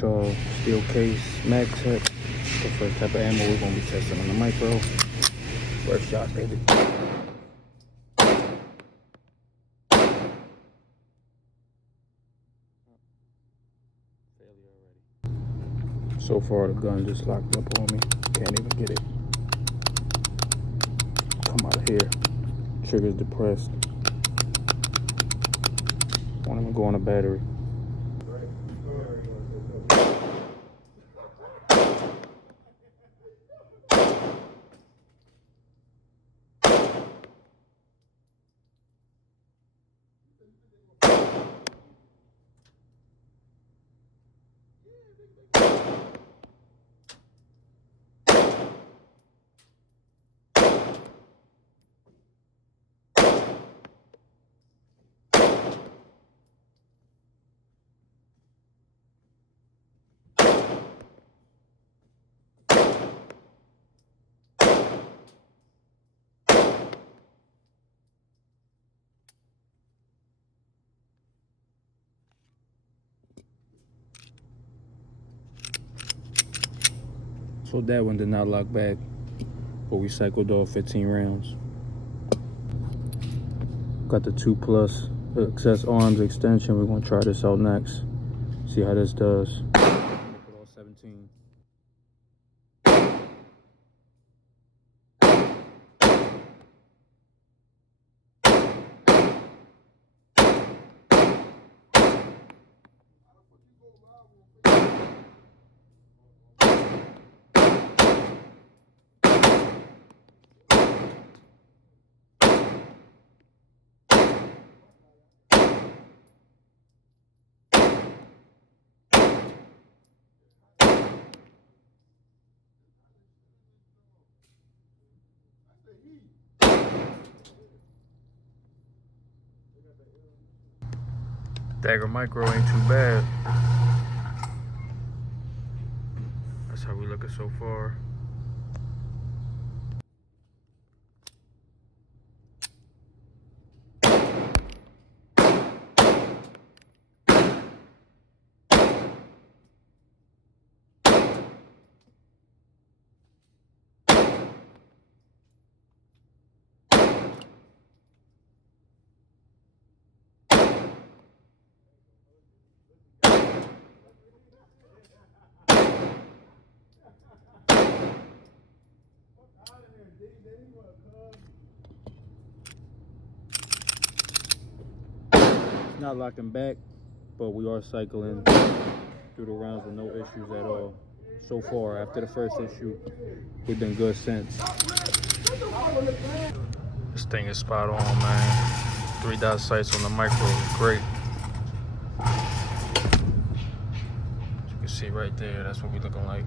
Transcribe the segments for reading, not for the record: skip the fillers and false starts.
y'all steel case mag tech. The first type of ammo we're gonna be testing on the micro. First shot, baby. So far the gun just locked up on me. Can't even get it. Come out of here. Trigger's depressed. Won't even go on a battery. So that one did not lock back, but we cycled off 15 rounds. Got the 2+ access arms extension. We're gonna try this out next. See how this does. Put all 17. Dagger micro ain't too bad. That's how we looking so far. Not locking back, but we are cycling through the rounds with no issues at all. So far, after the first issue, we've been good since. This thing is spot on, man. 3-dot sights on the micro is great. As you can see right there, that's what we're looking like.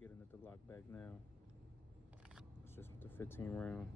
Getting at the lock back now. It's just with the 15 round.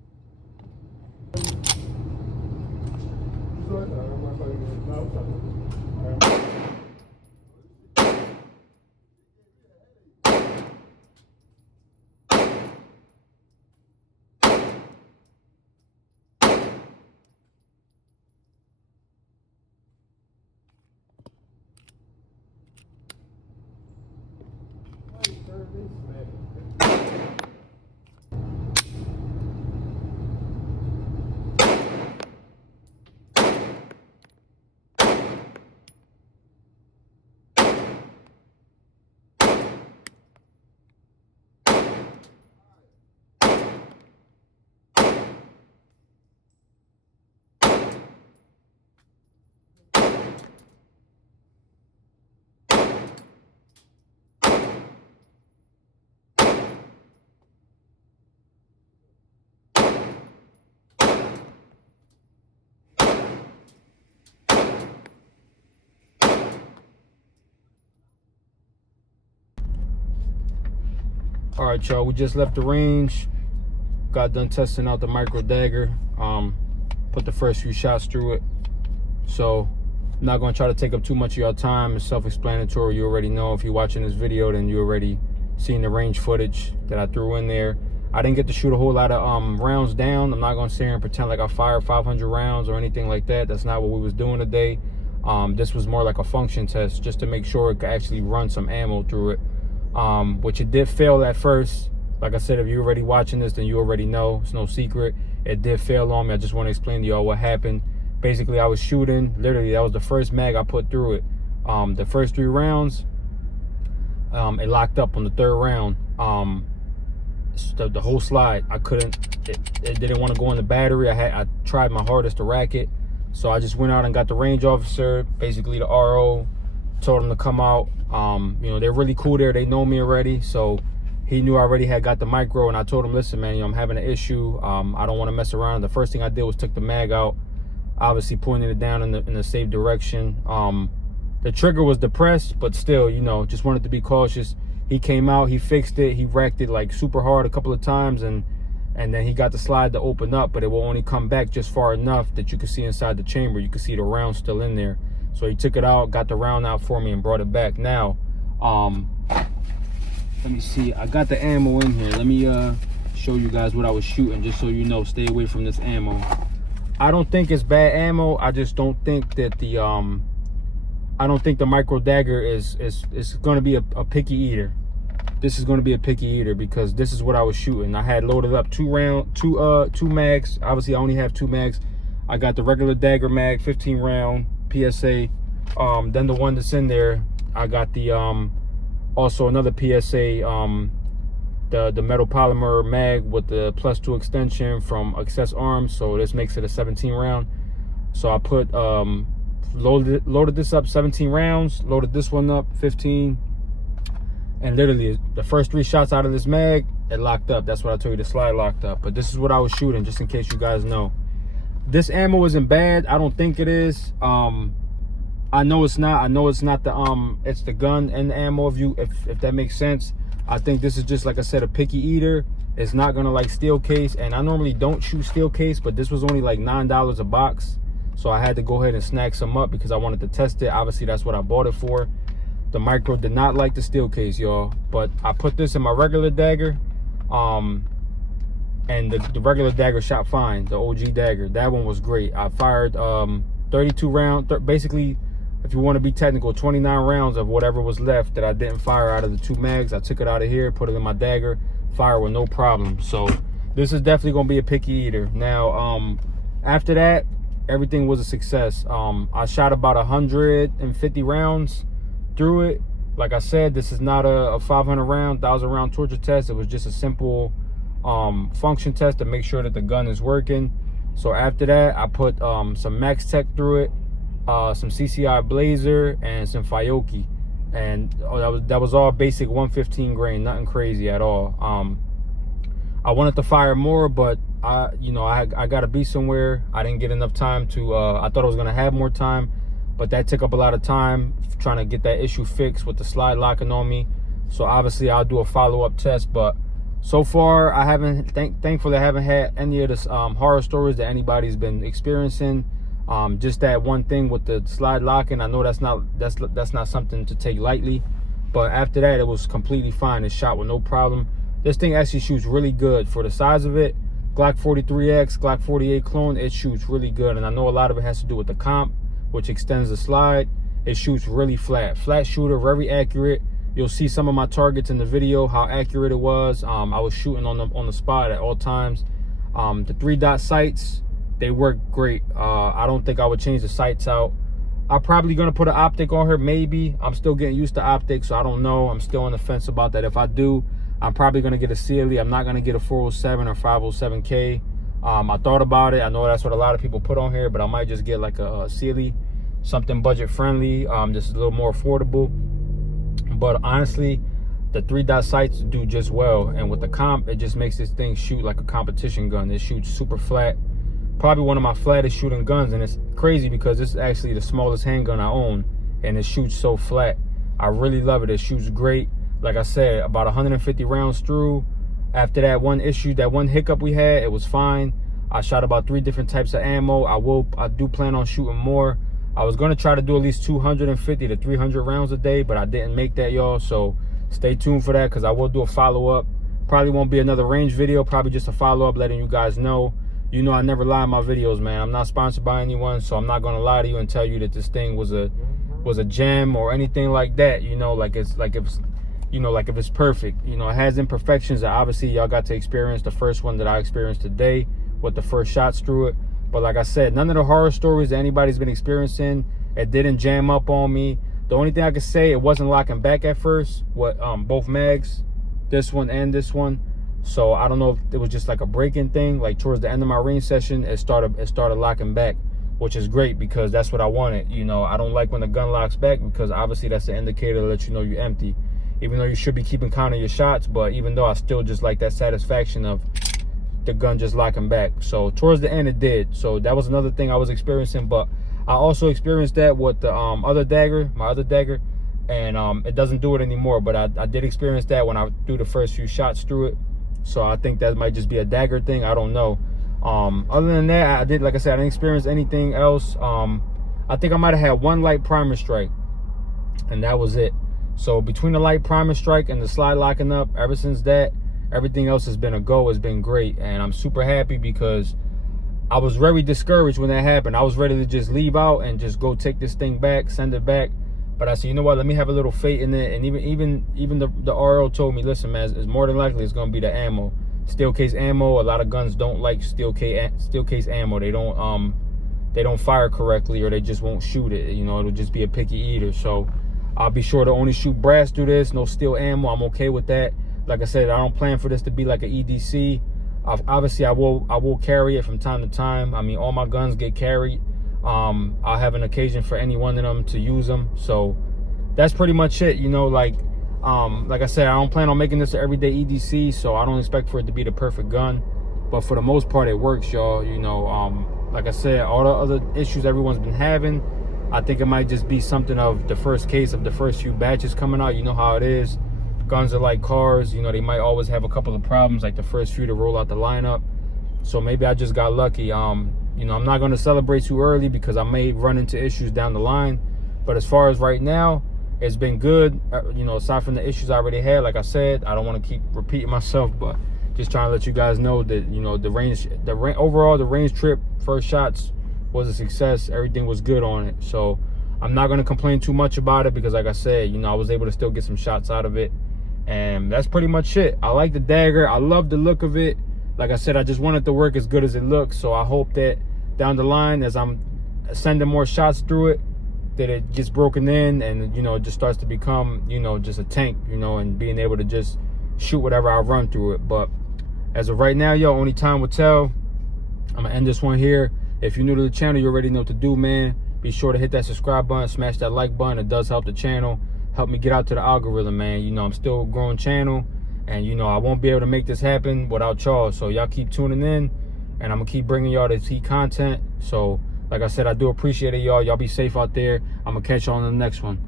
All right, y'all, we just left the range. Got done testing out the micro Dagger. Put the first few shots through it. So I'm not going to try to take up too much of your time. It's self-explanatory. You already know. If you're watching this video, then you already seen the range footage that I threw in there. I didn't get to shoot a whole lot of rounds down. I'm not going to sit here and pretend like I fired 500 rounds or anything like that. That's not what we was doing today. This was more like a function test just to make sure it could actually run some ammo through it, which it did fail at first. Like I said, if you're already watching this, then you already know. It's no secret. It did fail on me. I just want to explain to y'all what happened. Basically, I was shooting. Literally, that was the first mag I put through it. The first 3 rounds, it locked up on the 3rd round. The whole slide, I couldn't. It didn't want to go in the battery. I tried my hardest to rack it. So I just went out and got the range officer, basically the RO, told him to come out. You know, they're really cool there. They know me already. So he knew I already had got the micro, and I told him, listen, man, you know, I'm having an issue. I don't want to mess around. The first thing I did was took the mag out, obviously pointing it down in the safe direction. The trigger was depressed, but still, you know, just wanted to be cautious. He came out, he fixed it, he racked it like super hard a couple of times, and then he got the slide to open up, but it will only come back just far enough that you can see inside the chamber. You can see the round still in there. So he took it out, got the round out for me, and brought it back. Now, let me see. I got the ammo in here. Let me show you guys what I was shooting, just so you know. Stay away from this ammo. I don't think it's bad ammo. I just don't think that the I don't think the micro dagger is going to be a picky eater. This is going to be a picky eater because this is what I was shooting. I had loaded up two mags. Obviously, I only have 2 mags. I got the regular dagger mag, 15 round PSA. Then the one that's in there, I got the also another PSA, the metal polymer mag with the +2 extension from Access Arms. So this makes it a 17 round. So I put loaded this up 17 rounds, loaded this one up 15, and literally the first 3 shots out of this mag, it locked up. That's what I told you, the slide locked up. But this is what I was shooting, just in case you guys know. This ammo isn't bad. I don't think it is. I know it's not. I know it's not the it's the gun and the ammo, if that makes sense. I think this is just, like I said, a picky eater. It's not gonna like steel case, and I normally don't shoot steel case, but this was only like $9 a box. So I had to go ahead and snag some up because I wanted to test it. Obviously, that's what I bought it for. The micro did not like the steel case, y'all. But I put this in my regular dagger. And the regular dagger shot fine. The OG dagger. That one was great. I fired 32 rounds. Basically, if you want to be technical, 29 rounds of whatever was left that I didn't fire out of the 2 mags. I took it out of here, put it in my dagger, fire with no problem. So this is definitely going to be a picky eater. Now, after that, everything was a success. I shot about 150 rounds through it. Like I said, this is not a 500 round, 1,000 round torture test. It was just a simple function test to make sure that the gun is working. So after that, I put some Max Tech through it, some CCI Blazer, and some Fiocchi. And that was all basic 115 grain, nothing crazy at all. I wanted to fire more, but I got to be somewhere. I didn't get enough time to, I thought I was going to have more time, but that took up a lot of time trying to get that issue fixed with the slide locking on me. So obviously I'll do a follow-up test, but so far I haven't, thankfully I haven't had any of this horror stories that anybody's been experiencing. Just that one thing with the slide locking. I know that's not something to take lightly, but after that it was completely fine. It shot with no problem. This thing actually shoots really good for the size of it. Glock 43X, Glock 48 clone, it shoots really good. And I know a lot of it has to do with the comp, which extends the slide. It shoots really flat shooter, very accurate. You'll see some of my targets in the video, how accurate it was. I was shooting on the spot at all times. The 3-dot sights, they work great. I don't think I would change the sights out. I'm probably gonna put an optic on her, maybe. I'm still getting used to optics, so I don't know. I'm still on the fence about that. If I do, I'm probably gonna get a CLE. I'm not gonna get a 407 or 507K. I thought about it. I know that's what a lot of people put on here, but I might just get like a CLE, something budget friendly, just a little more affordable. But honestly, the 3-dot sights do just well, and with the comp, it just makes this thing shoot like a competition gun. It shoots super flat, probably one of my flattest shooting guns, and it's crazy because this is actually the smallest handgun I own, and it shoots so flat. I really love it. It shoots great. Like I said, about 150 rounds through. After that one issue, that one hiccup we had, it was fine. I shot about 3 different types of ammo. I do plan on shooting more. I was going to try to do at least 250 to 300 rounds a day, but I didn't make that, y'all. So stay tuned for that, because I will do a follow-up. Probably won't be another range video, probably just a follow-up letting you guys know. You know I never lie in my videos, man. I'm not sponsored by anyone, so I'm not going to lie to you and tell you that this thing was a gem or anything like that. You know, like if it's perfect. You know, it has imperfections that obviously y'all got to experience. The first one that I experienced today with the first shots through it. But like I said, none of the horror stories that anybody's been experiencing, it didn't jam up on me. The only thing I could say, it wasn't locking back at first. Both mags, this one and this one. So I don't know if it was just like a break-in thing. Like towards the end of my range session, it started locking back, which is great because that's what I wanted. You know, I don't like when the gun locks back, because obviously that's an indicator to let you know you're empty. Even though you should be keeping count of your shots, but even though I still just like that satisfaction of the gun just locking back. So towards the end it did. So that was another thing I was experiencing, but I also experienced that with the other Dagger, my other Dagger, and it doesn't do it anymore, but I did experience that when I threw the first few shots through it. So I think that might just be a Dagger thing, I don't know. Other than that, like I said, I didn't experience anything else. I think I might have had one light primer strike, and that was it. So between the light primer strike and the slide locking up, ever since that, everything else has been a go. It's been great, and I'm super happy because I was very discouraged when that happened. I was ready to just leave out and just go take this thing back, send it back. But I said, you know what, let me have a little faith in it. And even the RO told me, listen, man, it's more than likely it's gonna be the ammo. Steel case ammo. A lot of guns don't like steel case ammo. They don't fire correctly, or they just won't shoot it. You know, it'll just be a picky eater. So I'll be sure to only shoot brass through this, no steel ammo. I'm okay with that. Like I said, I don't plan for this to be like an EDC. Obviously, I will carry it from time to time. I mean, all my guns get carried. I'll have an occasion for any one of them to use them. So that's pretty much it. You know, like I said, I don't plan on making this an everyday EDC, so I don't expect for it to be the perfect gun. But for the most part, it works, y'all. You know, like I said, all the other issues everyone's been having, I think it might just be something of the first case of the first few batches coming out. You know how it is. Guns are like cars, you know, they might always have a couple of problems, like the first few to roll out the lineup. So maybe I just got lucky. You know, I'm not going to celebrate too early because I may run into issues down the line. But as far as right now, it's been good. You know, aside from the issues I already had, like I said, I don't want to keep repeating myself, but just trying to let you guys know that, you know, overall the range trip, first shots was a success. Everything was good on it. So I'm not going to complain too much about it because, like I said, you know, I was able to still get some shots out of it. And that's pretty much it. I like the Dagger. I love the look of it. Like I said, I just want it to work as good as it looks. So I hope that down the line, as I'm sending more shots through it, that it gets broken in and, you know, it just starts to become, you know, just a tank, you know, and being able to just shoot whatever I run through it. But as of right now, yo, only time will tell. I'm going to end this one here. If you're new to the channel, you already know what to do, man. Be sure to hit that subscribe button, smash that like button. It does help the channel. Help me get out to the algorithm, man. You know, I'm still a growing channel, and you know I won't be able to make this happen without y'all. So y'all keep tuning in, and I'm gonna keep bringing y'all this heat content. So like I said, I do appreciate it, y'all. Y'all be safe out there. I'm gonna catch y'all on the next one.